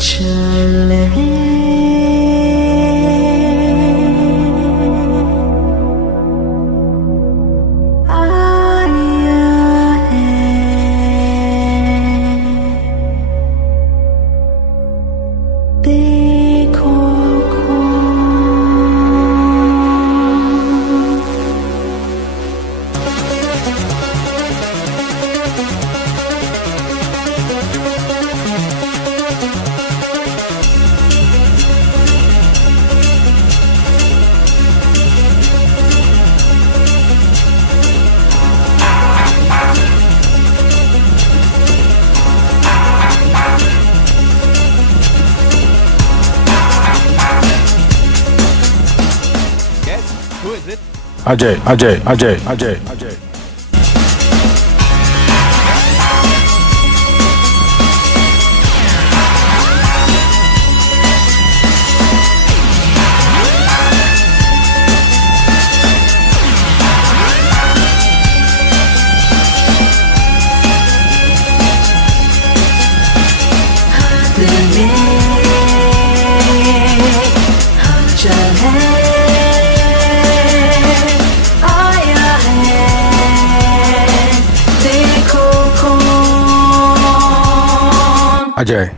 चले अजय अजय अजय अजय अजय अजय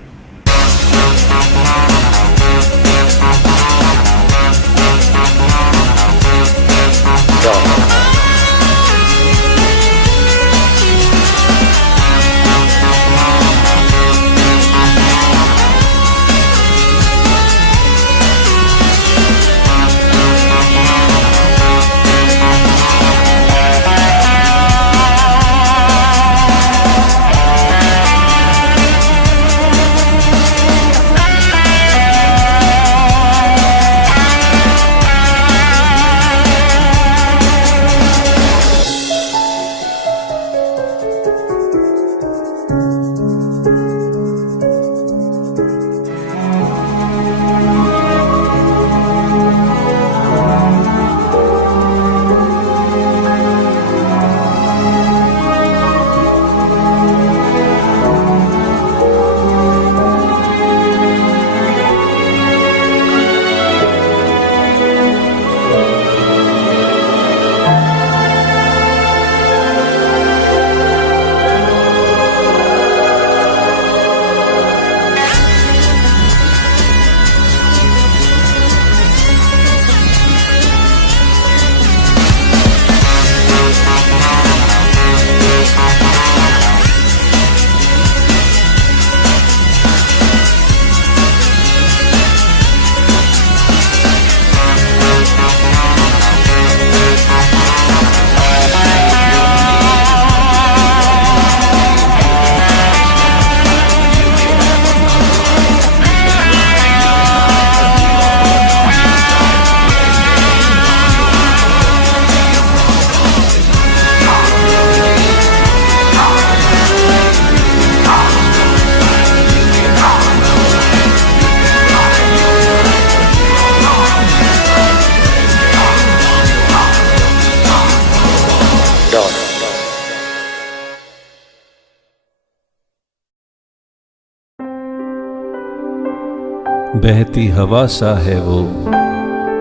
बहती हवा सा है वो,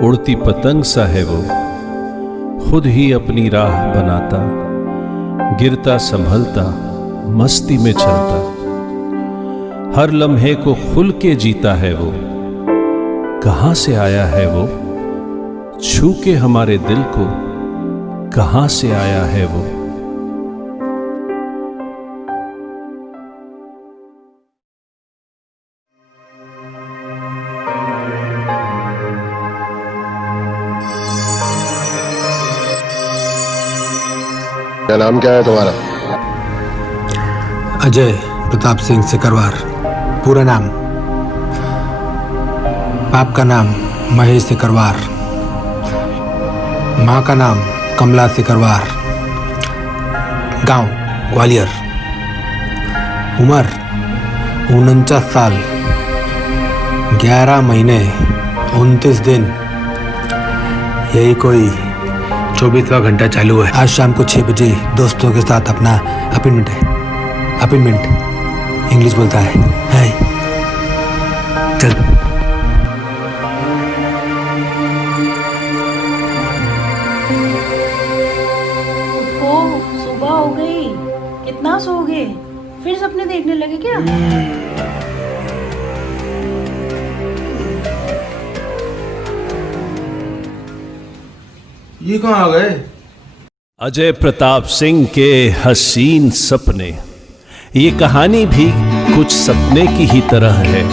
उड़ती पतंग सा है वो, खुद ही अपनी राह बनाता, गिरता संभलता, मस्ती में चलता, हर लम्हे को खुल के जीता है वो। कहां से आया है वो, छू के हमारे दिल को, कहां से आया है वो। क्या नाम क्या है तुम्हारा? अजय प्रताप सिंह सिकरवार। पूरा नाम? बाप का नाम महेश सिकरवार, माँ का नाम कमला सिकरवार, गांव ग्वालियर, उम्र 49 साल, 11 महीने 29 दिन, यही कोई 24वां घंटा चालू है। आज शाम को 6 बजे दोस्तों के साथ अपना अपॉइंटमेंट है। अपॉइंटमेंट इंग्लिश बोलता है। चल। ओ सुबह हो गई, कितना सोओगे? फिर सपने देखने लगे क्या? ये कहाँ आ गए? अजय प्रताप सिंह के हसीन सपने। ये कहानी भी कुछ सपने की ही तरह है।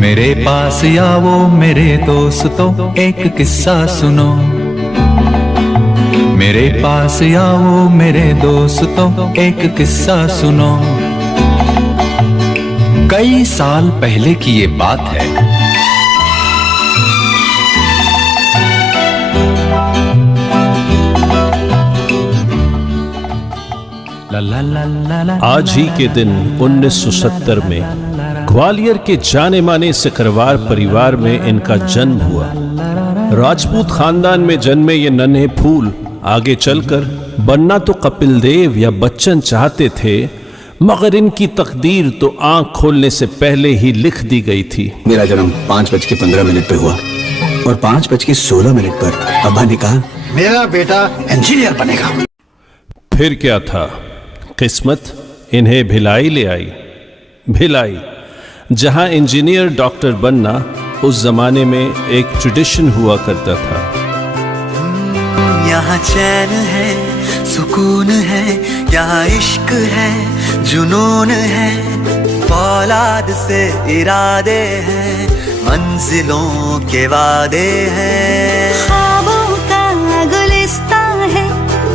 मेरे पास आओ मेरे दोस्तों, एक किस्सा सुनो। मेरे पास आओ मेरे दोस्तों, एक किस्सा सुनो। कई साल पहले की ये बात है। ला ला ला ला ला। आज ही के दिन 1970 में ग्वालियर के जाने माने सिकरवार परिवार में इनका जन्म हुआ। राजपूत खानदान में जन्मे ये नन्हे फूल आगे चलकर बनना तो कपिल देव या बच्चन चाहते थे, मगर इनकी तकदीर तो आंख खोलने से पहले ही लिख दी गई थी। मेरा जन्म 5:15 पे हुआ और 5:16 पर अब्बा ने कहा मेरा बेटा इंजीनियर बनेगा। फिर क्या था, किस्मत इन्हें भिलाई ले आई। भिलाई, जहां इंजीनियर डॉक्टर बनना उस जमाने में एक ट्रेडिशन हुआ करता था। यहाँ चैन है, सुकून है, यहाँ इश्क है, जुनून है, फौलाद से इरादे हैं, मंजिलों के वादे हैं। ख्वाबों का गुलिस्तां है,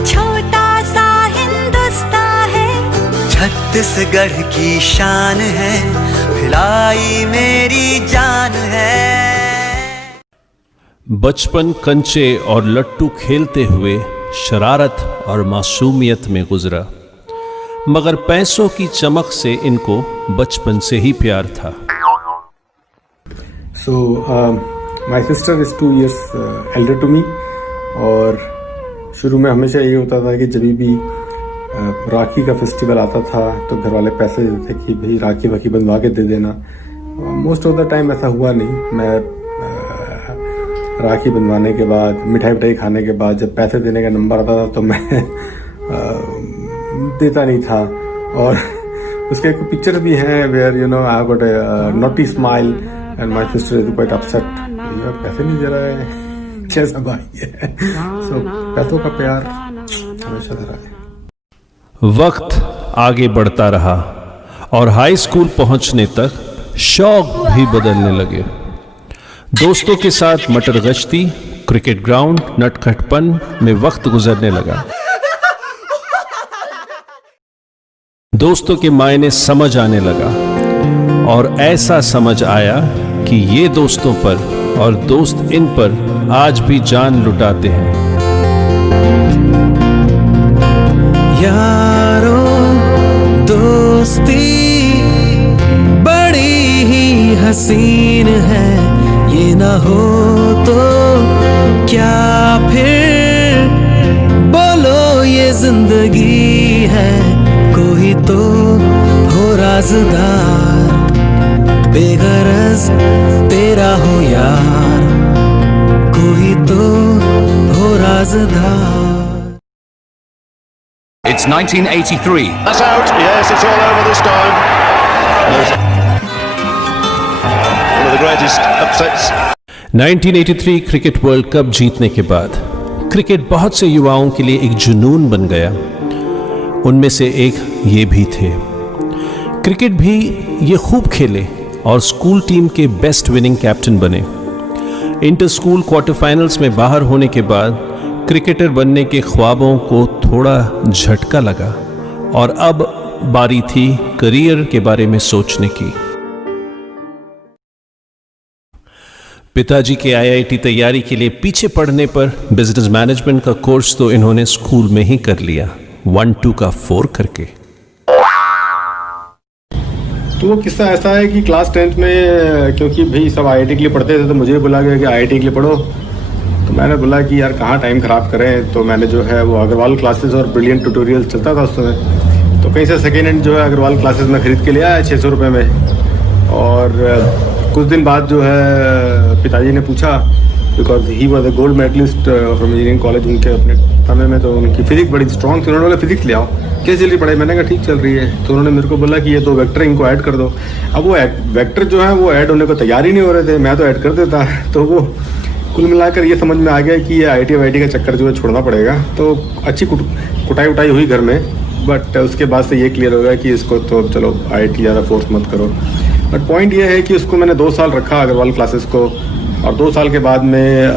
छोटा सा हिंदुस्तां है, छत्तीसगढ़ की शान है, भिलाई मेरी जान है। बचपन कंचे और लट्टू खेलते हुए शरारत और मासूमियत में गुजरा, मगर पैसों की चमक से इनको बचपन से ही प्यार था। So my sister is 2 years elder to me, और शुरू में हमेशा ये होता था कि जब भी राखी का फेस्टिवल आता था तो घर वाले पैसे देते थे कि भाई राखी वाखी बंधवा के दे देना। मोस्ट ऑफ द टाइम ऐसा हुआ नहीं। मैं राखी बंधवाने के बाद, मिठाई खाने के बाद जब पैसे देने का नंबर आता था तो मैं देता नहीं था। और उसके कुछ पिक्चर भी हैं where you know I got a naughty smile and my sister is quite upset, यार पैसे नहीं दे रहा है, कैसा भाई है। सो पैसों का प्यार हमेशा रहा है। वक्त आगे बढ़ता रहा और हाई स्कूल पहुंचने तक शौक भी बदलने लगे। दोस्तों के साथ मटर गश्ती, क्रिकेट ग्राउंड, नटखटपन में वक्त गुजरने लगा। दोस्तों के मायने समझ आने लगा और ऐसा समझ आया कि ये दोस्तों पर और दोस्त इन पर आज भी जान लुटाते हैं। यारो दोस्ती बड़ी ही हसीन है, ये ना हो तो क्या फिर बोलो ये जिंदगी है। कोई तो हो राज़दार, बेगरज तेरा हो यार, कोई तो हो राज़दार। It's 1983. That's out. Yes, it's all over this time. One of the greatest upsets. 1983 cricket world cup जीतने के बाद क्रिकेट बहुत से युवाओं के लिए एक जुनून बन गया। उनमें से एक ये भी थे। क्रिकेट भी ये खूब खेले और स्कूल टीम के बेस्ट विनिंग कैप्टन बने। इंटर स्कूल क्वार्टर फाइनल्स में बाहर होने के बाद क्रिकेटर बनने के ख्वाबों को थोड़ा झटका लगा और अब बारी थी करियर के बारे में सोचने की। पिताजी के आईआईटी तैयारी के लिए पीछे पड़ने पर बिजनेस मैनेजमेंट का कोर्स तो इन्होंने स्कूल में ही कर लिया, 1-2 का 4 करके। तो वो किस्सा ऐसा है कि क्लास 10th में, क्योंकि भाई सब आईआईटी के लिए पढ़ते थे तो मुझे बोला गया कि आईआईटी के लिए पढ़ो। तो मैंने बोला कि यार कहाँ टाइम ख़राब करें, तो मैंने जो है वो अग्रवाल क्लासेस और ब्रिलियंट ट्यूटोरियल चलता था उस समय, तो कहीं से सेकेंड हैंड जो है अग्रवाल क्लासेस में ख़रीद के ले आया 600 रुपये में। और कुछ दिन बाद जो है पिताजी ने पूछा, because he was a gold medalist from engineering college, उनके अपने समय में तो उनकी फिजिक्स बड़ी स्ट्रॉन्ग थी। उन्होंने बोला फिजिक्स ले आओ, कैसे चल रही पढ़ाई? मैंने कहा ठीक चल रही है। तो उन्होंने मेरे को बोला कि ये 2 वेक्टर इनको ऐड कर दो। अब वो वेक्टर जो है वो ऐड होने को तैयार ही नहीं हो रहे थे, मैं तो ऐड कर देता। तो वो कुल मिलाकर ये समझ में आ गया कि ये IIT का चक्कर जो है छोड़ना पड़ेगा। तो अच्छी कुटाई उटाई हुई घर में, बट उसके बाद से ये क्लियर हो गया कि इसको तो चलो IIT ज़्यादा फोर्स मत करो। बट पॉइंट ये है कि उसको मैंने 2 साल रखा अग्रवाल क्लासेस को, और 2 साल के बाद में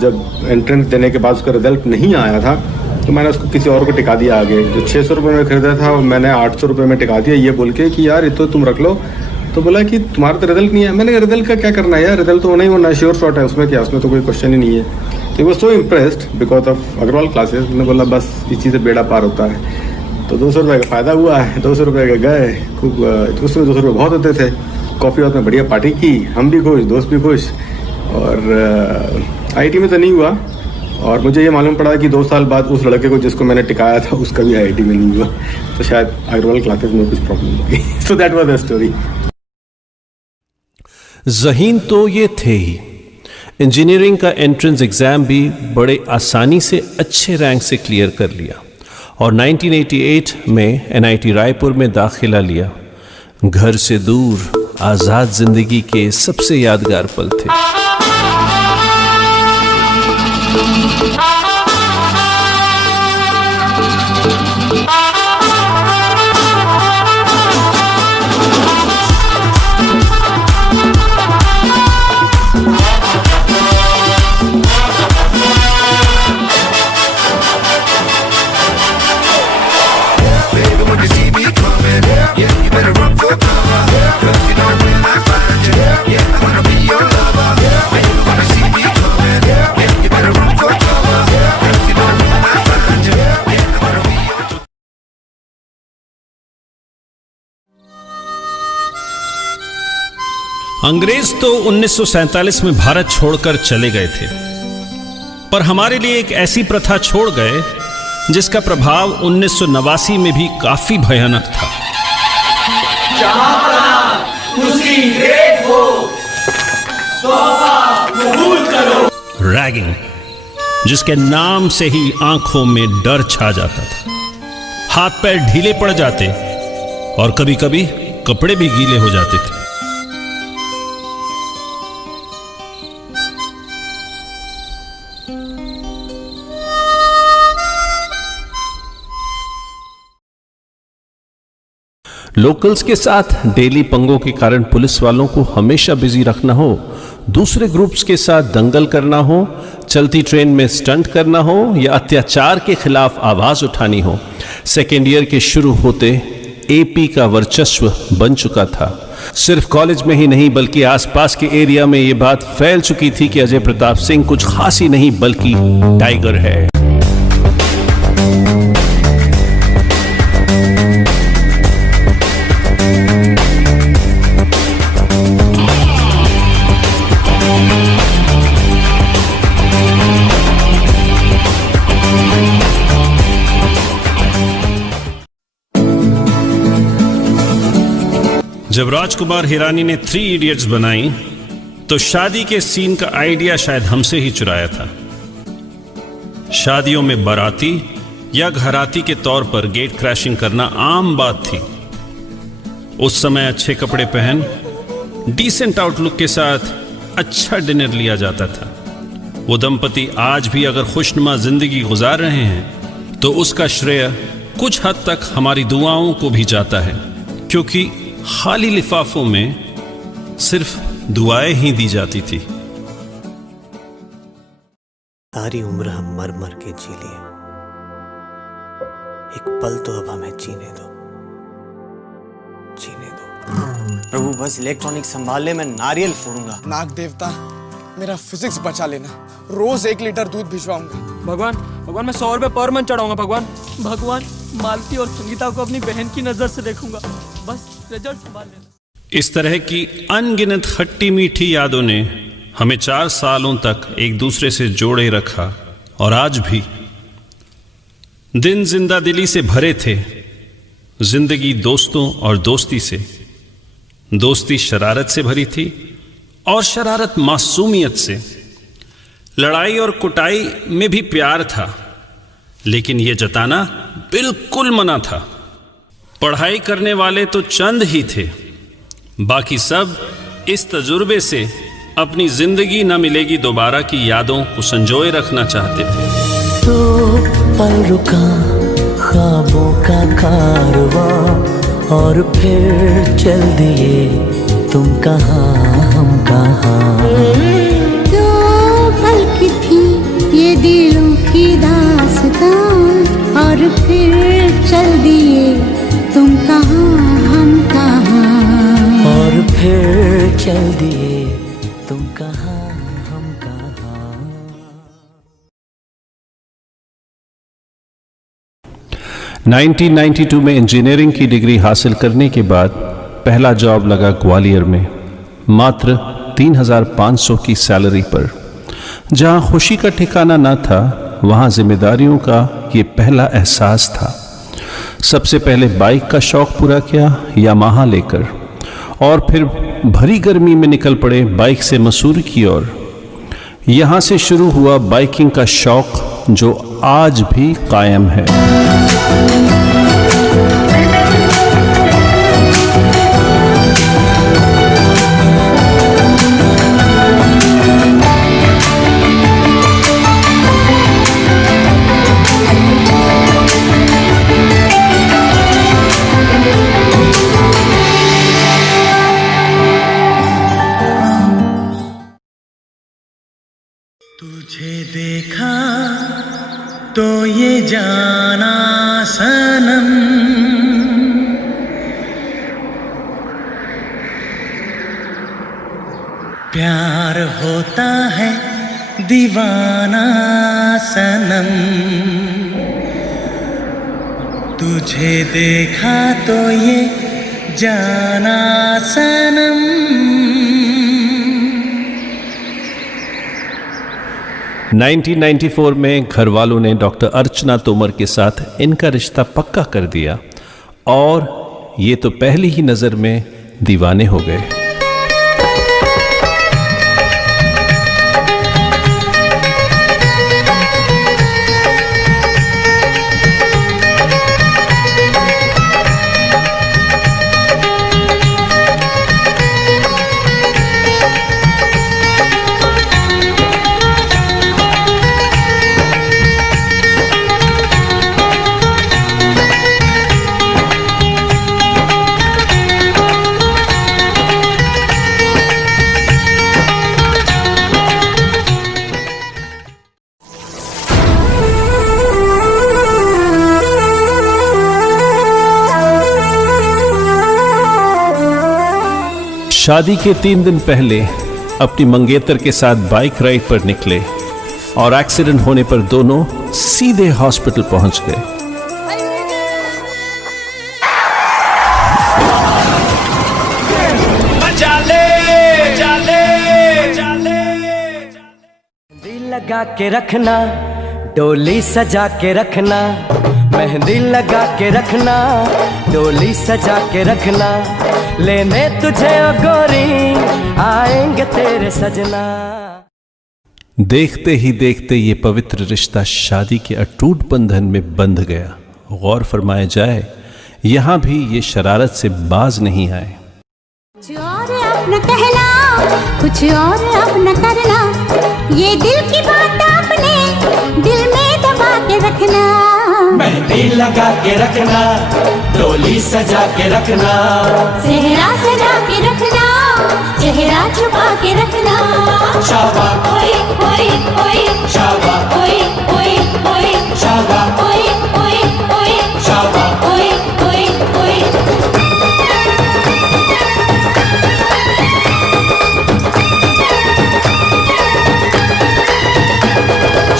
जब एंट्रेंस देने के बाद उसका रिजल्ट नहीं आया था तो मैंने उसको किसी और को टिका दिया आगे। जो 600 रुपये में खरीदा था वो मैंने 800 रुपये में टिका दिया, ये बोल के कि यार ये तो तुम रख लो। तो बोला कि तुम्हारा तो रिजल्ट नहीं है। मैंने कहा रिजल्ट का क्या करना है यार, रिजल्ट तो होना ही होना, श्योर शॉट है, उसमें क्या, उसमें तो कोई क्वेश्चन ही नहीं है। तो वो so impressed because of Agarwal classes. मैंने बोला बस इसी से बेड़ा पार होता है। तो 200 रुपये का फ़ायदा हुआ है, 200 रुपये का गए खूब, उसमें 200 रुपये बहुत होते थे। कॉफ़ी वॉफ़ में बढ़िया पार्टी की, हम भी खुश, दोस्त भी खुश। और IIT में तो नहीं हुआ, और मुझे ये मालूम पड़ा कि 2 साल बाद उस लड़के को जिसको मैंने टिकाया था उसका भी IIT में नहीं हुआ। तो शायद अग्रवाल क्लासेस में कुछ प्रॉब्लम हो गई। So that was the story. ज़हीन तो ये थे ही, इंजीनियरिंग का एंट्रेंस एग्ज़ाम भी बड़े आसानी से अच्छे रैंक से क्लियर कर लिया और 1988 में NIT रायपुर में दाखिला लिया। घर से दूर आज़ाद जिंदगी के सबसे यादगार पल थे। अंग्रेज तो 1947 में भारत छोड़कर चले गए थे, पर हमारे लिए एक ऐसी प्रथा छोड़ गए जिसका प्रभाव 1989 में भी काफी भयानक था। रैगिंग, जिसके नाम से ही आंखों में डर छा जाता था। हाथ पैर ढीले पड़ जाते और कभी कभी कपड़े भी गीले हो जाते थे। लोकल्स के साथ डेली पंगों के कारण पुलिस वालों को हमेशा बिजी रखना हो, दूसरे ग्रुप्स के साथ दंगल करना हो, चलती ट्रेन में स्टंट करना हो या अत्याचार के खिलाफ आवाज उठानी हो, सेकेंड ईयर के शुरू होते AP का वर्चस्व बन चुका था। सिर्फ कॉलेज में ही नहीं बल्कि आसपास के एरिया में यह बात फैल चुकी थी कि अजय प्रताप सिंह कुछ खास ही नहीं बल्कि टाइगर है। जब राजकुमार हिरानी ने 3 इडियट्स बनाई तो शादी के सीन का आइडिया शायद हमसे ही चुराया था। शादियों में बाराती या घराती के तौर पर गेट क्रैशिंग करना आम बात थी। उस समय अच्छे कपड़े पहन डिसेंट आउटलुक के साथ अच्छा डिनर लिया जाता था। वो दंपति आज भी अगर खुशनुमा जिंदगी गुजार रहे हैं तो उसका श्रेय कुछ हद तक हमारी दुआओं को भी जाता है, क्योंकि खाली लिफाफों में सिर्फ दुआएं ही दी जाती थी। सारी उम्र हम मर मर के जी लिए, एक पल तो अब हमें जीने दो, जीने दो। प्रभु बस इलेक्ट्रॉनिक संभाल ले, मैं नारियल फोड़ूंगा। नाग देवता मेरा फिजिक्स बचा लेना, रोज 1 लीटर दूध भिजवाऊंगा। भगवान भगवान मैं 100 रुपए पर मंथ चढ़ाऊंगा। भगवान भगवान मालती और संगीता को अपनी बहन की नजर से देखूंगा, बस रिजल्ट संभाल लेना। इस तरह की अनगिनत खट्टी मीठी यादों ने हमें 4 सालों तक एक दूसरे से जोड़े रखा और आज भी दिन जिंदा दिली से भरे थे, जिंदगी दोस्तों और दोस्ती से, दोस्ती शरारत से भरी थी और शरारत मासूमियत से। लड़ाई और कुटाई में भी प्यार था, लेकिन यह जताना बिल्कुल मना था। पढ़ाई करने वाले तो चंद ही थे, बाकी सब इस तजुर्बे से अपनी जिंदगी न मिलेगी दोबारा की यादों को संजोए रखना चाहते थे। तो पल रुका ख्वाबों का कारवां और फिर चल दिए तुम कहाँ हम कहाँ। दो पल की थी ये दिलों की दास्तां और फिर चल दिए तुम कहाँ हम कहाँ। और फिर चल दिए तुम कहाँ हम कहाँ। 1992 में इंजीनियरिंग की डिग्री हासिल करने के बाद पहला जॉब लगा ग्वालियर में, मात्र 3,500 की सैलरी पर। जहां खुशी का ठिकाना न था, वहां जिम्मेदारियों का ये पहला एहसास था। सबसे पहले बाइक का शौक पूरा किया यामाहा लेकर, और फिर भरी गर्मी में निकल पड़े बाइक से मसूरी की ओर। यहां से शुरू हुआ बाइकिंग का शौक, जो आज भी कायम है। तुझे देखा तो ये जाना सनम, प्यार होता है दीवाना सनम। तुझे देखा तो ये जाना सनम। 1994 में घर वालों ने डॉक्टर अर्चना तोमर के साथ इनका रिश्ता पक्का कर दिया, और ये तो पहली ही नज़र में दीवाने हो गए। शादी के 3 दिन पहले अपनी मंगेतर के साथ बाइक राइड पर निकले, और एक्सीडेंट होने पर दोनों सीधे हॉस्पिटल पहुंच गए। दिल लगा के रखना, डोली सजा के रखना, मेहंदी लगा के रखना, डोली सजा के रखना, लेने तुझे ओ गोरी आएंगे तेरे सजना। देखते ही देखते ये पवित्र रिश्ता शादी के अटूट बंधन में बंध गया। गौर फरमाया जाए, यहां भी ये शरारत से बाज नहीं आए। कुछ और अपना कहना, कुछ और अपना करना, ये दिल की बात अपने दिल में दबा के रखना। मेहंदी लगा के रखना, डोली सजा के रखना, सेहरा सजा के रखना, चेहरा छुपा के रखना। शाबा ओए ओए ओए, शाबा ओए ओए ओए, शाबा ओए ओए ओए, शाबा ओए ओए ओए।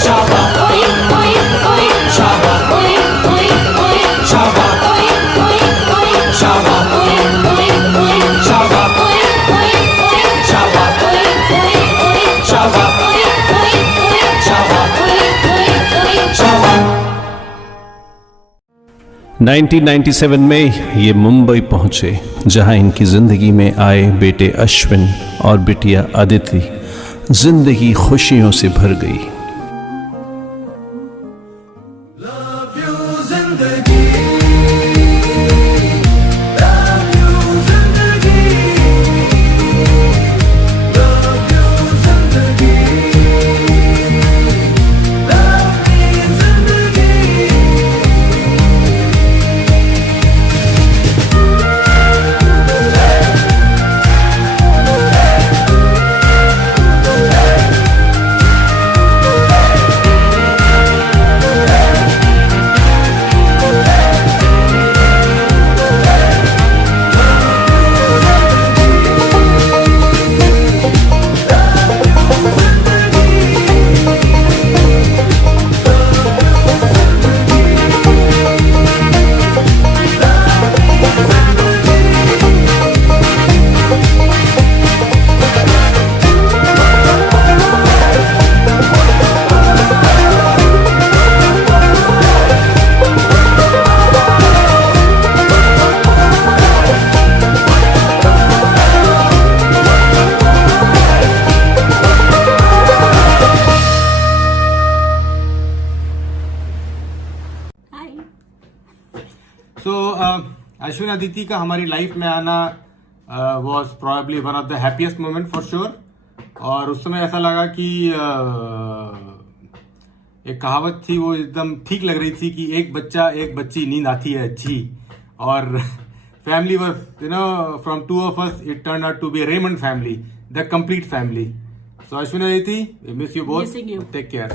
शाबा ओए ओए ओए, शाबा ओए ओए ओए, शाबा ओए ओए ओए, शाबा ओए ओए ओए, शाबा ओए ओए ओए, शाबा ओए ओए ओए, शाबा ओए ओए ओए, शाबा ओए ओए ओए। शाबा। 1997 में ये मुंबई पहुंचे, जहां इनकी जिंदगी में आए बेटे अश्विन और बिटिया अदिति। जिंदगी खुशियों से भर गई। अश्विन अदिति का हमारी लाइफ में आना was probably one of the happiest moment for sure. और उस समय ऐसा लगा कि एक कहावत थी, वो एकदम ठीक लग रही थी कि एक बच्चा एक बच्ची नींद आती है अच्छी। और family was from two of us it turn out to be Raymond family, the complete family. So Ashwin Aditi, miss you both, take care.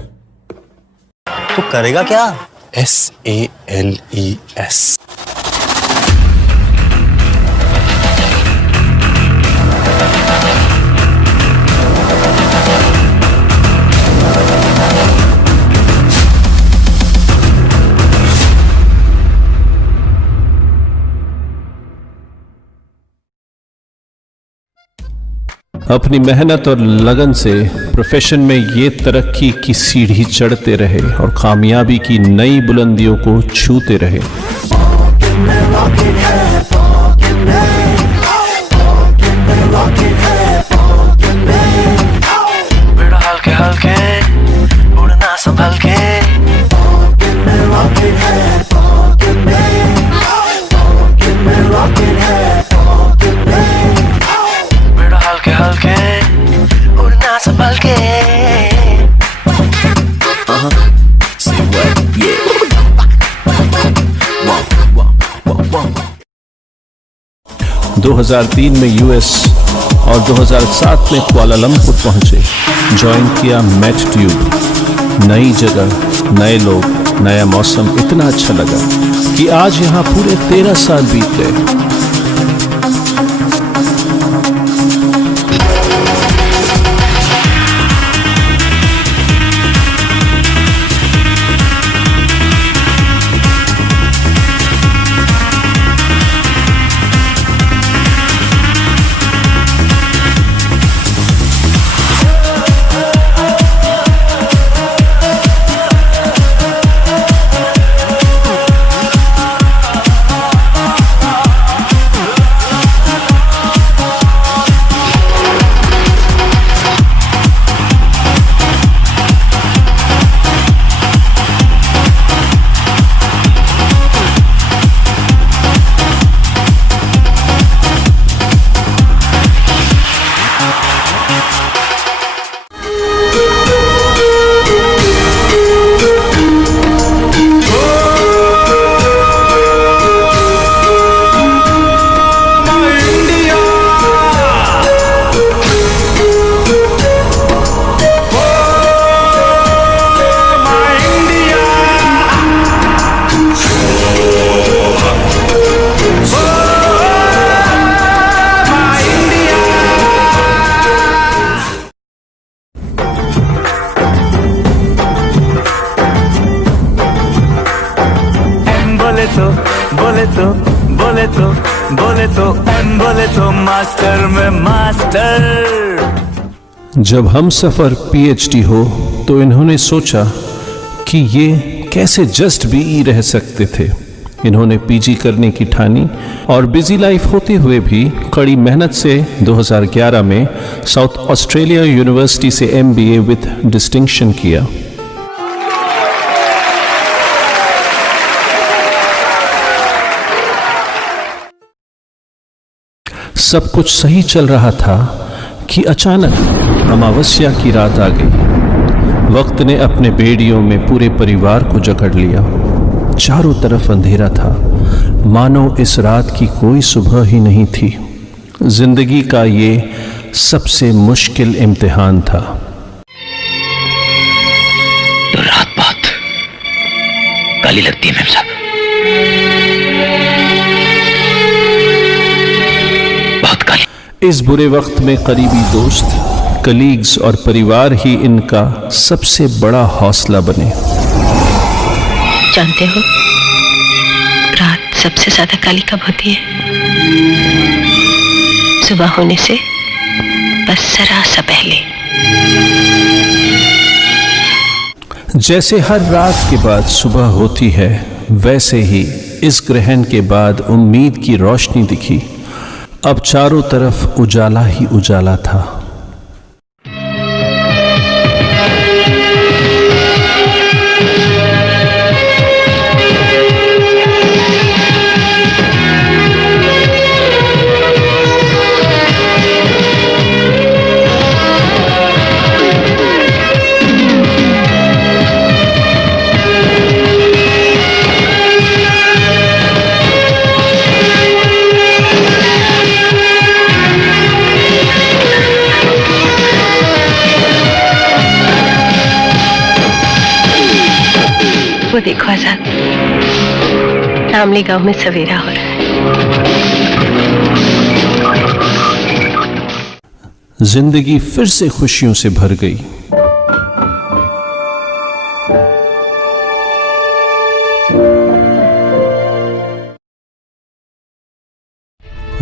तो करेगा क्या? SALES। अपनी मेहनत और लगन से प्रोफेशन में ये तरक्की की सीढ़ी चढ़ते रहे और कामयाबी की नई बुलंदियों को छूते रहे। हल्के हल्के उड़ना संभल के, हल्के हल्के उड़ना संभल के। Say what? Yeah. 2003 में यूएस और 2007 में कुआलालंपुर पहुंचे। ज्वाइन किया मैट ट्यूब। नई जगह, नए लोग, नया मौसम इतना अच्छा लगा कि आज यहाँ पूरे 13 साल बीत गए। बोले तो मास्टर में मास्टर। जब हम सफर पीएचडी हो तो इन्होंने सोचा कि ये कैसे जस्ट भी रह सकते थे। इन्होंने पीजी करने की ठानी और बिजी लाइफ होते हुए भी कड़ी मेहनत से 2011 में साउथ ऑस्ट्रेलिया यूनिवर्सिटी से MBA विद डिस्टिंक्शन किया। सब कुछ सही चल रहा था कि अचानक अमावस्या की रात आ गई। वक्त ने अपने बेड़ियों में पूरे परिवार को जकड़ लिया। चारों तरफ अंधेरा था, मानो इस रात की कोई सुबह ही नहीं थी। जिंदगी का ये सबसे मुश्किल इम्तिहान था। तो रात बहुत काली लगती है मेम साहब, बहुत काली। इस बुरे वक्त में करीबी दोस्त, कलीग्स और परिवार ही इनका सबसे बड़ा हौसला बने। जानते हो रात सबसे ज्यादा काली कब होती है? सुबह होने से बस जरा सा पहले। जैसे हर रात के बाद सुबह होती है, वैसे ही इस ग्रहण के बाद उम्मीद की रोशनी दिखी। अब चारों तरफ उजाला ही उजाला था। वो देखो आजाद, नामली गांव में सवेरा हो रहा है। जिंदगी फिर से खुशियों से भर गई।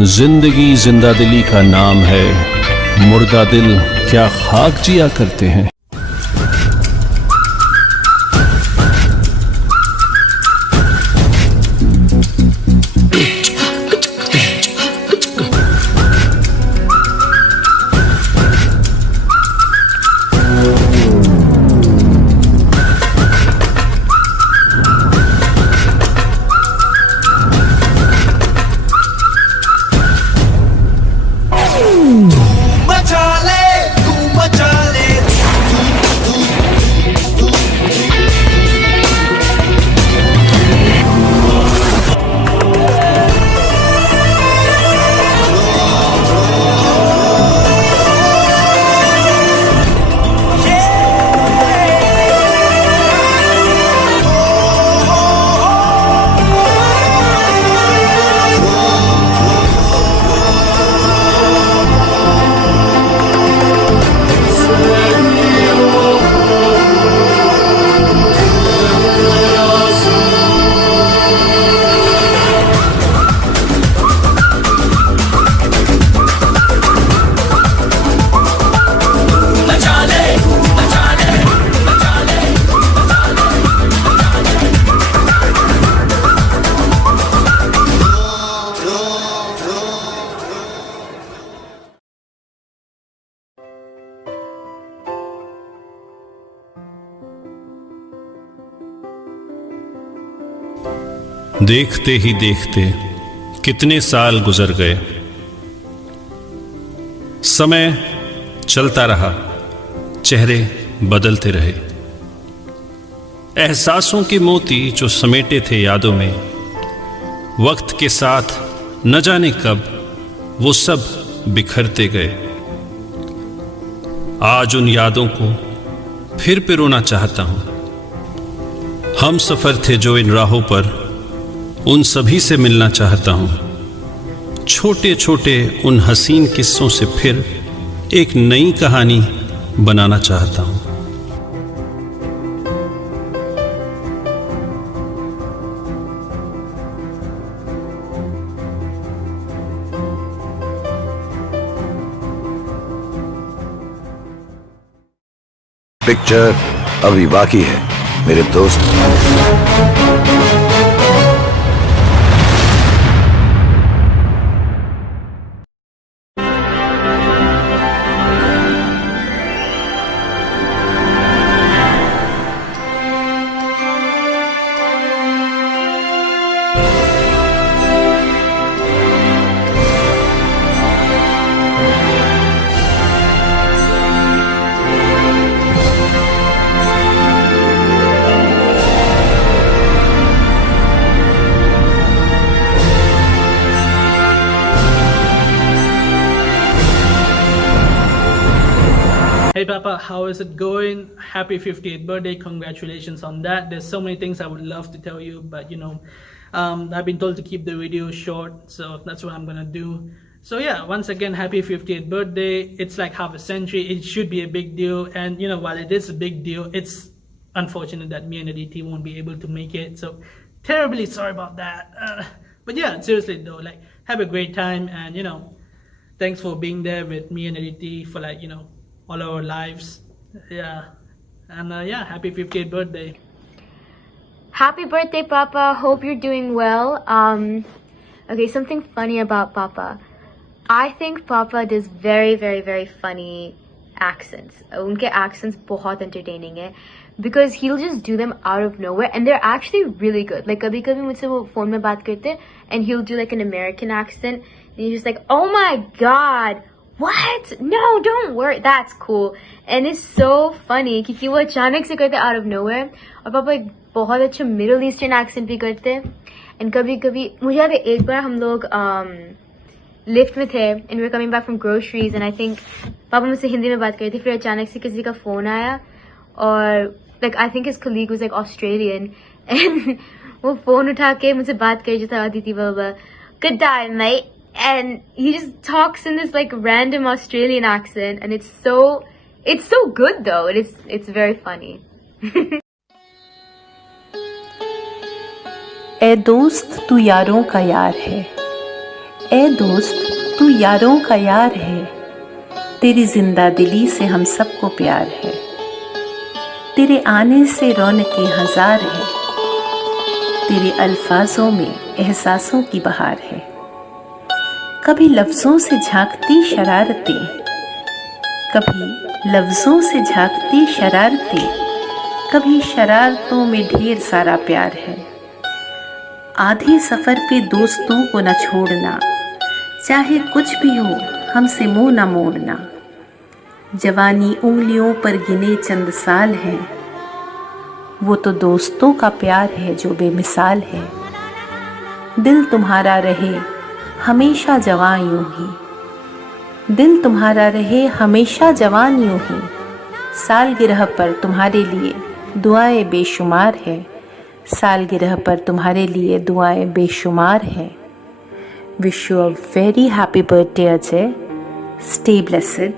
जिंदगी जिंदादिली का नाम है, मुर्दा दिल क्या खाक जिया करते हैं। देखते ही देखते कितने साल गुजर गए। समय चलता रहा, चेहरे बदलते रहे। एहसासों के मोती जो समेटे थे यादों में, वक्त के साथ न जाने कब वो सब बिखरते गए। आज उन यादों को फिर पिरोना चाहता हूं। हम सफर थे जो इन राहों पर, उन सभी से मिलना चाहता हूं। छोटे छोटे उन हसीन किस्सों से फिर एक नई कहानी बनाना चाहता हूं। पिक्चर अभी बाकी है मेरे दोस्त। Hey Papa, how is it going? Happy 50th birthday. Congratulations on that. There's so many things I would love to tell you, but you know, I've been told to keep the video short, so that's what I'm gonna do. So yeah, once again, happy 50th birthday. It's like half a century. It should be a big deal, and you know, while it is a big deal, it's unfortunate that me and Aditi won't be able to make it. So terribly sorry about that. But yeah, seriously though, like, have a great time, and you know, thanks for being there with me and Aditi for, like, you know, all our lives. Yeah, and yeah, happy 50th birthday. Happy birthday, Papa. Hope you're doing well. Okay, something funny about Papa. I think Papa does very, very, very funny accents. Unke accents बहुत entertaining है, because he'll just do them out of nowhere, and they're actually really good. Like कभी कभी मुझसे वो phone में बात करते हैं, and he'll do like an American accent, and he's just like, oh my god, what? No, don't worry, that's cool. And it's so funny क्योंकि वो अचानक से करते out of nowhere, और पापा एक बहुत अच्छा Middle Eastern accent भी करते हैं. And कभी कभी मुझे याद है एक बार हम लोग लिफ्ट में थे, and we were coming back from groceries, and I think पापा मुझसे हिंदी में बात कर रहे थे, फिर अचानक से किसी का फोन आया, और like I think his colleague was like Australian, and वो फोन उठा के मुझसे बात कर रही था, Aditi blah, good day mate, and he just talks in this like random Australian accent, and it's so good though. It's very funny. ए दोस्त तू यारों का यार है, ए दोस्त तू यारों का यार है, तेरी जिंदा दिली से हम सबको प्यार है, तेरे आने से रौनकें हजार है, तेरे अल्फाजों में एहसासों की बहार है, कभी लफ्जों से झांकती शरारतें, कभी लफ्जों से झांकती शरारतें, कभी शरारतों में ढेर सारा प्यार है, आधे सफर पे दोस्तों को न छोड़ना, चाहे कुछ भी हो हमसे मुंह न मोड़ना, जवानी उंगलियों पर गिने चंद साल हैं, वो तो दोस्तों का प्यार है जो बेमिसाल है, दिल तुम्हारा रहे हमेशा जवां यूं ही, दिल तुम्हारा रहे हमेशा जवान यूं ही, सालगिरह पर तुम्हारे लिए दुआएं बेशुमार है, सालगिरह पर तुम्हारे लिए दुआएं बेशुमार हैं. Wish you a very happy birthday, Ajay. Stay blessed.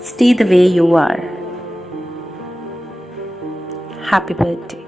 Stay the way you are. Happy birthday.